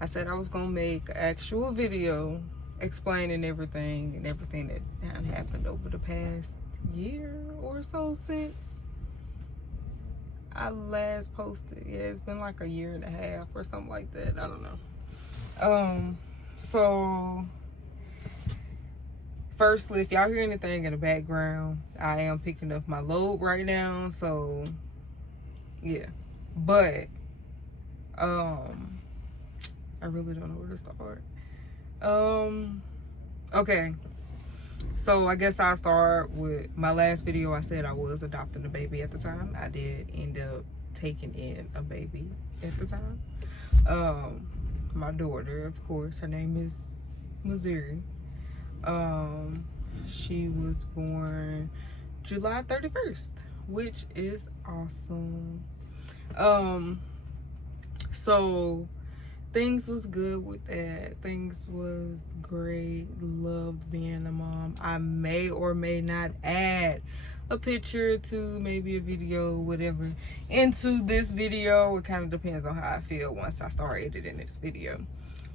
I said I was gonna make an actual video explaining everything that had happened over the past year or so since I last posted. Yeah, it's been like a year and a half or something like that. I don't know. So firstly, if y'all hear anything in the background, I am picking up my load right now. So yeah, but I really don't know where to start. Okay, so I guess I'll start with my last video. I said I was adopting a baby at the time. I did end up taking in a baby at the time. My daughter, of course, her name is Missouri. She was born July 31st, which is awesome. So things was good with that. Things was great. Loved being a mom. I may or may not add a picture to maybe a video, whatever, into this video. It kind of depends on how I feel once I start editing this video.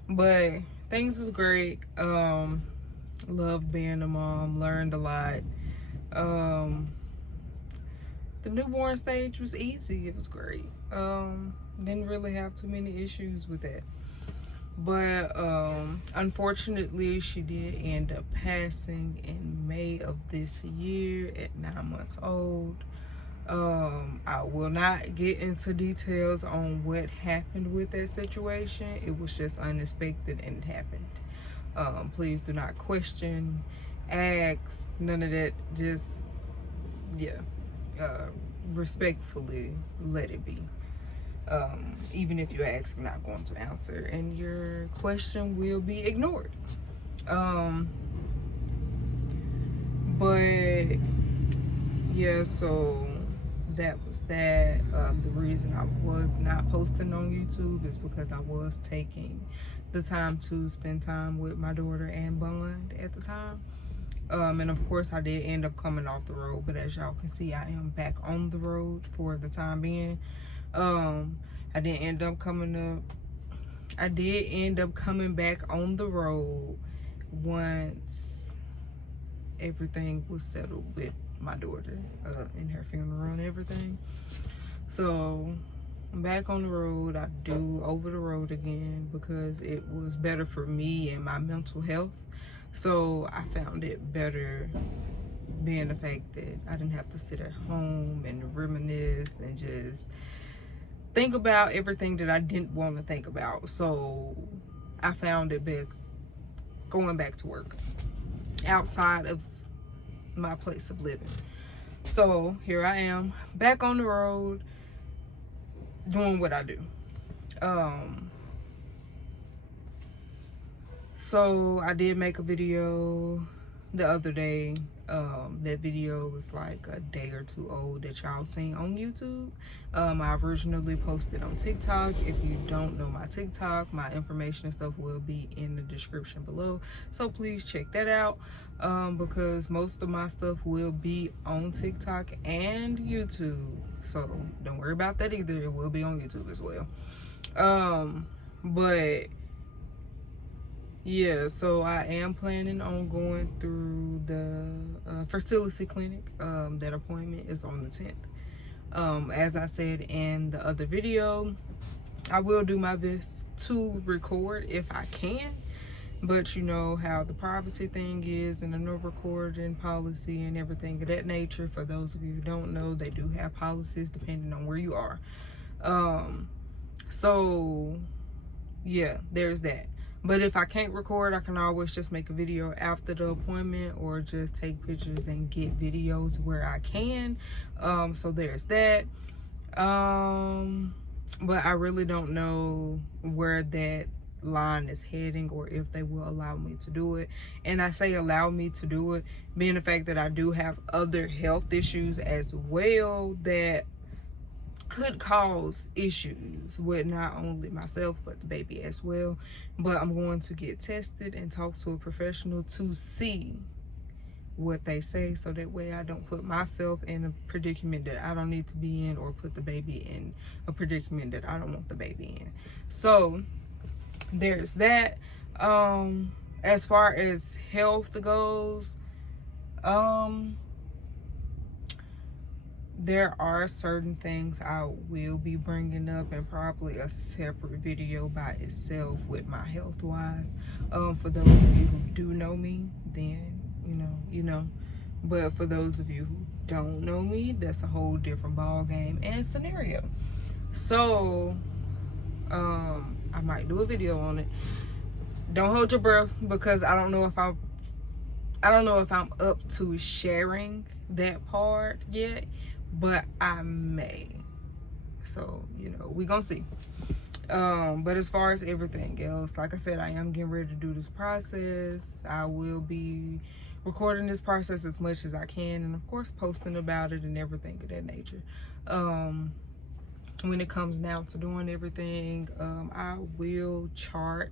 But things was great. Loved being a mom. Learned a lot. The newborn stage was easy. It was great. Didn't really have too many issues with that. But unfortunately, she did end up passing in May of this year at 9 months old. I will not get into details on what happened with that situation. It was just unexpected and it happened. Please do not question, ask, none of that. Just, yeah, respectfully let it be. Even if you ask, I'm not going to answer, and your question will be ignored. But yeah, so that was that. The reason I was not posting on YouTube is because I was taking the time to spend time with my daughter and Bond at the time. And of course I did end up coming off the road, but as y'all can see, I am back on the road for the time being. I did end up coming back on the road once everything was settled with my daughter, and her funeral and everything. So I'm back on the road. I do over the road again because it was better for me and my mental health. So I found it better being the fact that I didn't have to sit at home and reminisce and just think about everything that I didn't want to think about. So I found it best going back to work outside of my place of living. So here I am back on the road doing what I do. So I did make a video the other day. That video was like a day or two old that y'all seen on YouTube. I originally posted on TikTok. If you don't know my TikTok, my information and stuff will be in the description below, so please check that out, because most of my stuff will be on TikTok and YouTube, so don't worry about that either. It will be on YouTube as well. But yeah, so I am planning on going through the fertility clinic. That appointment is on the 10th. As I said in the other video, I will do my best to record if I can, but you know how the privacy thing is and the no recording policy and everything of that nature. For those of you who don't know, they do have policies depending on where you are. So yeah, there's that. But if I can't record, I can always just make a video after the appointment or just take pictures and get videos where I can. So there's that. But I really don't know where that line is heading or if they will allow me to do it. And I say allow me to do it, being the fact that I do have other health issues as well that could cause issues with not only myself but the baby as well. But I'm going to get tested and talk to a professional to see what they say, so that way I don't put myself in a predicament that I don't need to be in, or put the baby in a predicament that I don't want the baby in. So there's that. As far as health goes, there are certain things I will be bringing up, and probably a separate video by itself with my health wise. For those of you who do know me, then you know. But for those of you who don't know me, that's a whole different ball game and scenario. So I might do a video on it. Don't hold your breath, because I don't know if I'm up to sharing that part yet, but I may. So, we gonna see. But as far as everything else, like I said, I am getting ready to do this process. I will be recording this process as much as I can, and of course posting about it and everything of that nature. When it comes now to doing everything, I will chart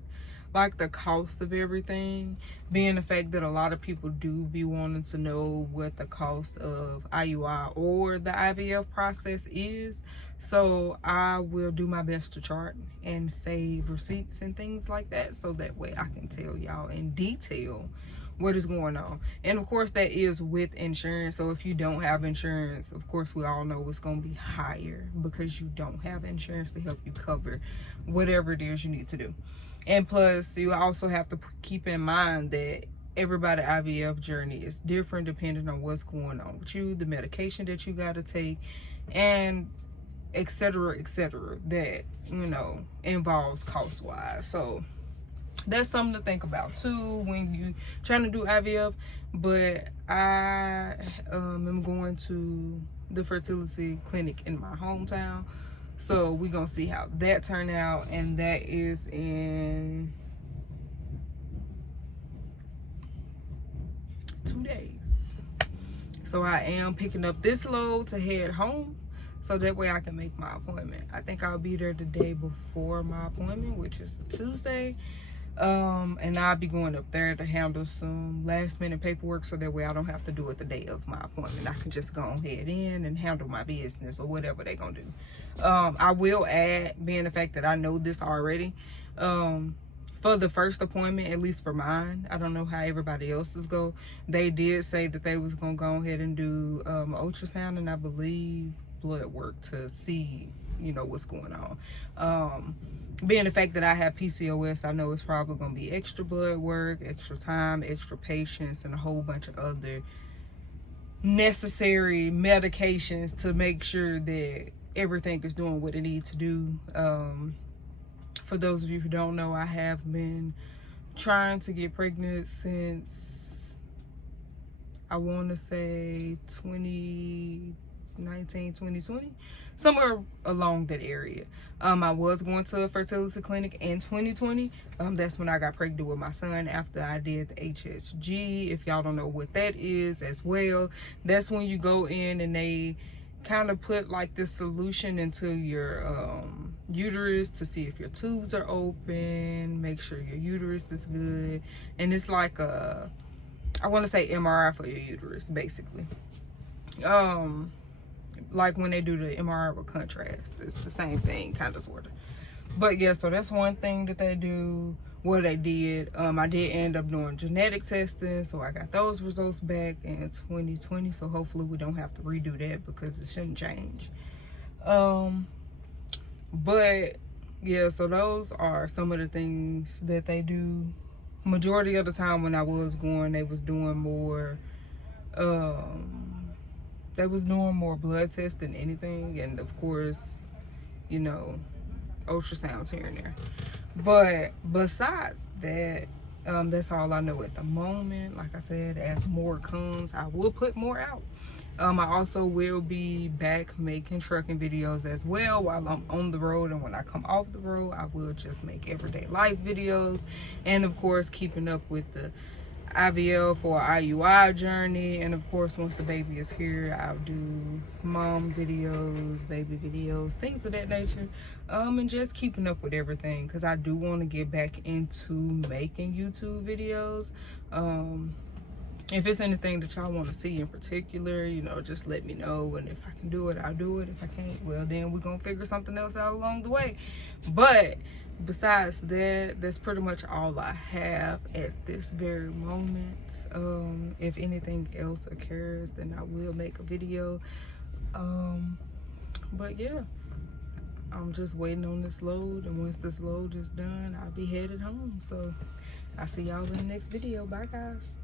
like the cost of everything, being the fact that a lot of people do be wanting to know what the cost of IUI or the IVF process is. So I will do my best to chart and save receipts and things like that, so that way I can tell y'all in detail what is going on. And of course that is with insurance. So if you don't have insurance, of course we all know it's going to be higher, because you don't have insurance to help you cover whatever it is you need to do. And plus, you also have to keep in mind that everybody's IVF journey is different depending on what's going on with you, the medication that you got to take, and etc., that involves cost wise. So that's something to think about too when you trying to do IVF. But I am going to the fertility clinic in my hometown, so we're gonna see how that turned out, and that is in 2 days. So I am picking up this load to head home, so that way I can make my appointment. I think I'll be there the day before my appointment, which is Tuesday. And I'll be going up there to handle some last minute paperwork, so that way I don't have to do it the day of my appointment. I can just go ahead in and handle my business or whatever they're gonna do. I will add, being the fact that I know this already, for the first appointment, at least for mine, I don't know how everybody else's go, they did say that they was gonna go ahead and do ultrasound, and I believe blood work to see what's going on. Being the fact that I have PCOS, I know it's probably going to be extra blood work, extra time, extra patience, and a whole bunch of other necessary medications to make sure that everything is doing what it needs to do. For those of you who don't know, I have been trying to get pregnant since, I want to say 2019, 2020, somewhere along that area. I was going to a fertility clinic in 2020. That's when I got pregnant with my son after I did the HSG. If y'all don't know what that is as well, that's when you go in and they kind of put like this solution into your uterus to see if your tubes are open, make sure your uterus is good. And it's like I want to say MRI for your uterus, basically. Like when they do the MRI with contrast, it's the same thing, kind of, sort of. But yeah, so that's one thing that they do. What they did, I did end up doing genetic testing, so I got those results back in 2020. So hopefully we don't have to redo that, because it shouldn't change. But yeah, so those are some of the things that they do. Majority of the time when I was going, they was doing more blood tests than anything, and of course, ultrasounds here and there. But besides that, that's all I know at the moment. Like I said, as more comes, I will put more out. I also will be back making trucking videos as well while I'm on the road, and when I come off the road, I will just make everyday life videos, and of course keeping up with the IVF or IUI journey. And of course, once the baby is here, I'll do mom videos, baby videos, things of that nature, and just keeping up with everything, because I do want to get back into making YouTube videos. if it's anything that y'all want to see in particular, you know, just let me know. And if I can do it, I'll do it. If I can't, well, then we're going to figure something else out along the way. But besides that, that's pretty much all I have at this very moment. If anything else occurs, then I will make a video. But yeah, I'm just waiting on this load. And once this load is done, I'll be headed home. So I'll see y'all in the next video. Bye, guys.